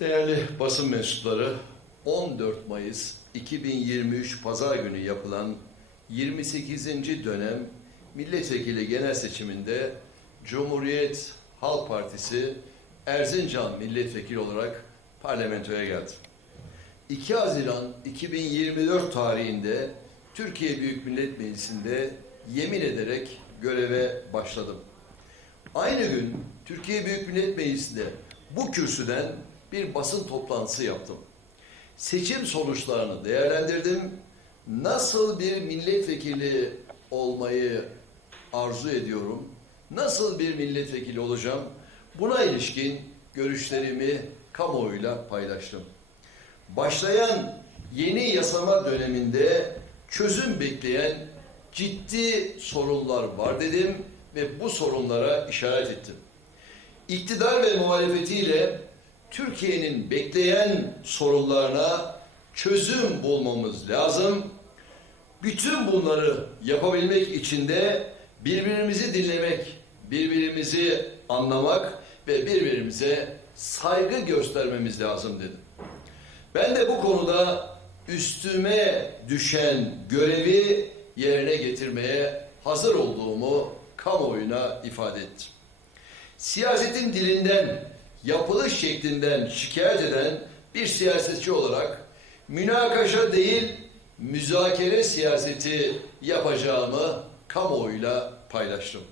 Değerli basın mensupları, 14 Mayıs 2023 Pazar günü yapılan 28. dönem milletvekili genel seçiminde Cumhuriyet Halk Partisi Erzincan milletvekili olarak parlamentoya geldi. 2 Haziran 2024 tarihinde Türkiye Büyük Millet Meclisi'nde yemin ederek göreve başladım. Aynı gün Türkiye Büyük Millet Meclisi'nde bu kürsüden bir basın toplantısı yaptım. Seçim sonuçlarını değerlendirdim. Nasıl bir milletvekili olmayı arzu ediyorum? Nasıl bir milletvekili olacağım? Buna ilişkin görüşlerimi kamuoyuyla paylaştım. Başlayan yeni yasama döneminde çözüm bekleyen ciddi sorunlar var dedim ve bu sorunlara işaret ettim. İktidar ve muhalefetiyle Türkiye'nin bekleyen sorunlarına çözüm bulmamız lazım. Bütün bunları yapabilmek için de birbirimizi dinlemek, birbirimizi anlamak ve birbirimize saygı göstermemiz lazım dedim. Ben de bu konuda üstüme düşen görevi yerine getirmeye hazır olduğumu kamuoyuna ifade ettim. Siyasetin dilinden, yapılış şeklinden şikayet eden bir siyasetçi olarak münakaşa değil, müzakere siyaseti yapacağımı kamuoyuyla paylaştım.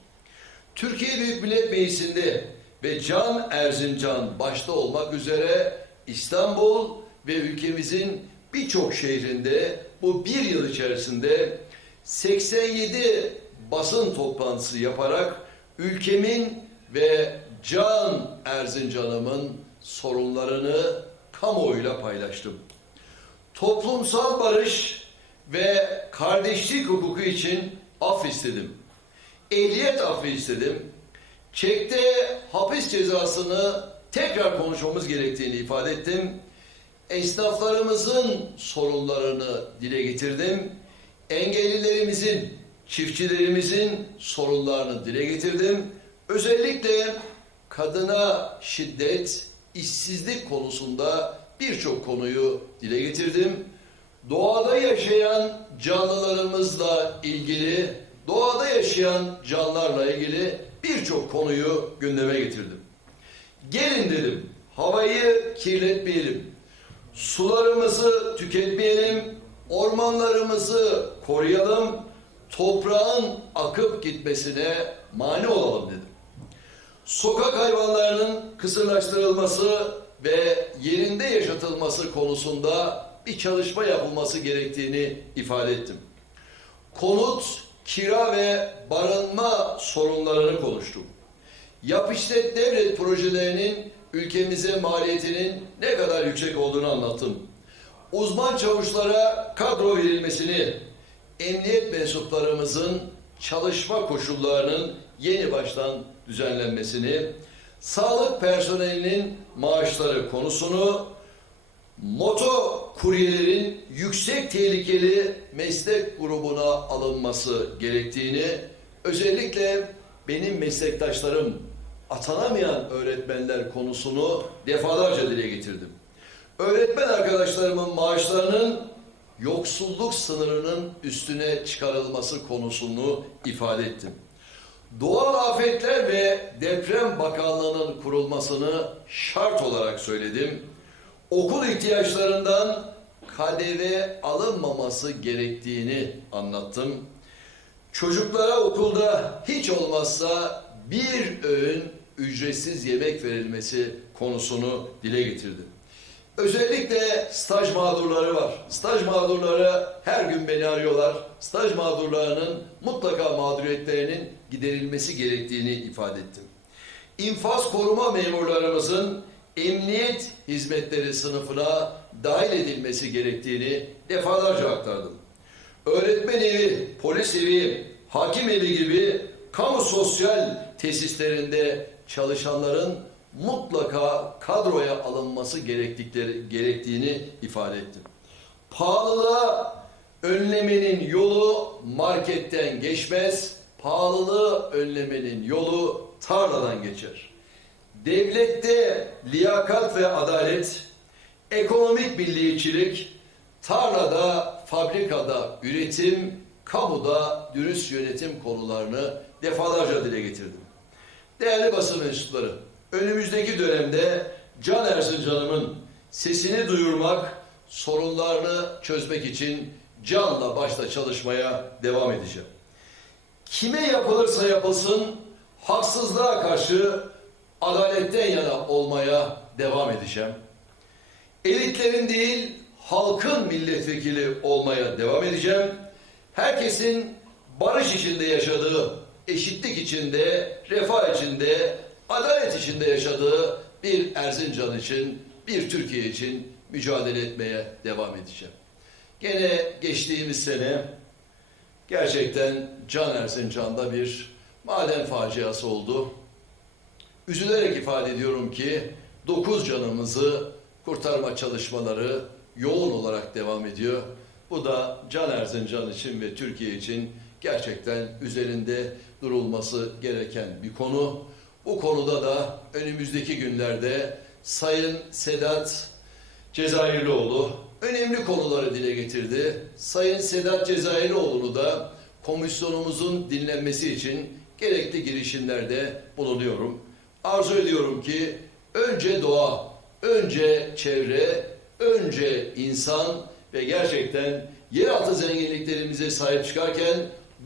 Türkiye Büyük Millet Meclisi'nde ve Can Erzincan başta olmak üzere İstanbul ve ülkemizin birçok şehrinde bu bir yıl içerisinde 87 basın toplantısı yaparak ülkemin ve Can Erzincan'ımın sorunlarını kamuoyuyla paylaştım. Toplumsal barış ve kardeşlik hukuku için af istedim. Ehliyet affı istedim. Çekte hapis cezasını tekrar konuşmamız gerektiğini ifade ettim. Esnaflarımızın sorunlarını dile getirdim. Engellilerimizin, çiftçilerimizin sorunlarını dile getirdim. Özellikle kadına şiddet, işsizlik konusunda birçok konuyu dile getirdim. Doğada yaşayan canlılarımızla ilgili, doğada yaşayan canlılarla ilgili birçok konuyu gündeme getirdim. Gelin dedim, havayı kirletmeyelim, sularımızı tüketmeyelim, ormanlarımızı koruyalım, toprağın akıp gitmesine mani olalım dedim. Sokak hayvanlarının kısırlaştırılması ve yerinde yaşatılması konusunda bir çalışma yapılması gerektiğini ifade ettim. Konut, kira ve barınma sorunlarını konuştum. Yap işlet devlet projelerinin ülkemize maliyetinin ne kadar yüksek olduğunu anlattım. Uzman çavuşlara kadro verilmesini, emniyet mensuplarımızın çalışma koşullarının yeni baştan düzenlenmesini, sağlık personelinin maaşları konusunu, moto kuryelerin yüksek tehlikeli meslek grubuna alınması gerektiğini, özellikle benim meslektaşlarım atanamayan öğretmenler konusunu defalarca dile getirdim. Öğretmen arkadaşlarımın maaşlarının yoksulluk sınırının üstüne çıkarılması konusunu ifade ettim. Doğal afetler ve deprem bakanlığının kurulmasını şart olarak söyledim. Okul ihtiyaçlarından KDV alınmaması gerektiğini anlattım. Çocuklara okulda hiç olmazsa bir öğün ücretsiz yemek verilmesi konusunu dile getirdim. Özellikle staj mağdurları var. Staj mağdurları her gün beni arıyorlar. Staj mağdurlarının mutlaka mağduriyetlerinin giderilmesi gerektiğini ifade ettim. İnfaz koruma memurlarımızın emniyet hizmetleri sınıfına dahil edilmesi gerektiğini defalarca aktardım. Öğretmen evi, polis evi, hakim evi gibi kamu sosyal tesislerinde çalışanların mutlaka kadroya alınması gerektikleri gerektiğini ifade ettim. Pahalılığa önlemenin yolu marketten geçmez, pahalılığı önlemenin yolu tarladan geçer. devlette liyakat ve adalet, ekonomik milliyetçilik, tarlada, fabrikada üretim, kamuda dürüst yönetim konularını defalarca dile getirdim. Değerli basın mensupları, önümüzdeki dönemde Can Erzincan'ımın sesini duyurmak, sorunlarını çözmek için canla başla çalışmaya devam edeceğim. Kime yapılırsa yapılsın, haksızlığa karşı adaletten yana olmaya devam edeceğim. Elitlerin değil, halkın milletvekili olmaya devam edeceğim. Herkesin barış içinde yaşadığı, eşitlik içinde, refah içinde, adalet içinde yaşadığı bir Erzincan için, bir Türkiye için mücadele etmeye devam edeceğim. Gene geçtiğimiz sene gerçekten Can Erzincan'da bir maden faciası oldu. Üzülerek ifade ediyorum ki 9 canımızı kurtarma çalışmaları yoğun olarak devam ediyor. Bu da Can Erzincan için ve Türkiye için gerçekten üzerinde durulması gereken bir konu. Bu konuda da önümüzdeki günlerde Sayın Sedat Cezayirlioğlu önemli konuları dile getirdi. Sayın Sedat Cezayirlioğlu'nu da komisyonumuzun dinlenmesi için gerekli girişimlerde bulunuyorum. Arzu ediyorum ki önce doğa, önce çevre, önce insan ve gerçekten yeraltı zenginliklerimize sahip çıkarken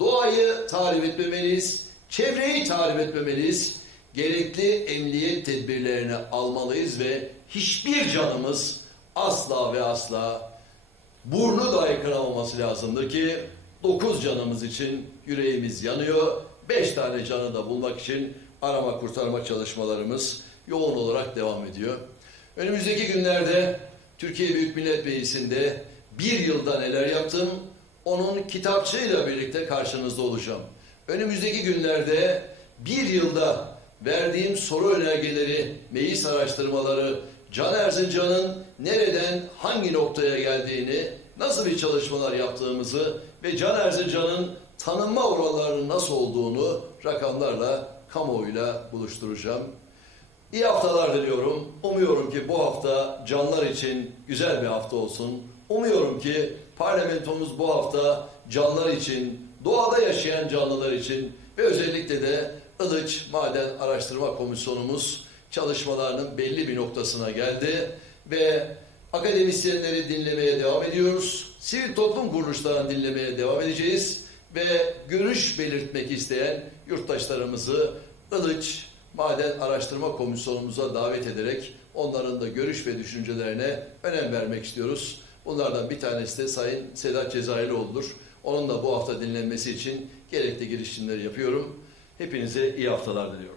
doğayı tahrip etmemeliyiz, çevreyi tahrip etmemeliyiz. Gerekli emniyet tedbirlerini almalıyız ve hiçbir canımız asla ve asla burnu dahi kıramaması lazımdır ki 9 canımız için yüreğimiz yanıyor. 5 tane canı da bulmak için arama kurtarma çalışmalarımız yoğun olarak devam ediyor. Önümüzdeki günlerde Türkiye Büyük Millet Meclisi'nde bir yılda neler yaptım, onun kitapçığıyla birlikte karşınızda olacağım. Önümüzdeki günlerde bir yılda verdiğim soru önergeleri, meclis araştırmaları, Can Erzincan'ın nereden hangi noktaya geldiğini, nasıl bir çalışmalar yaptığımızı ve Can Erzincan'ın tanınma oranlarının nasıl olduğunu rakamlarla, kamuoyuyla buluşturacağım. İyi haftalar diliyorum. Umuyorum ki bu hafta canlar için güzel bir hafta olsun. Umuyorum ki parlamentomuz bu hafta canlar için, doğada yaşayan canlılar için ve özellikle de Ilıç Maden Araştırma Komisyonumuz çalışmalarının belli bir noktasına geldi ve akademisyenleri dinlemeye devam ediyoruz. Sivil toplum kuruluşlarını dinlemeye devam edeceğiz ve görüş belirtmek isteyen yurttaşlarımızı Ilıç Maden Araştırma Komisyonumuza davet ederek onların da görüş ve düşüncelerine önem vermek istiyoruz. Bunlardan bir tanesi de Sayın Sedat Cezayirlioğlu'dur. Onun da bu hafta dinlenmesi için gerekli girişimleri yapıyorum. Hepinize iyi haftalar diliyorum.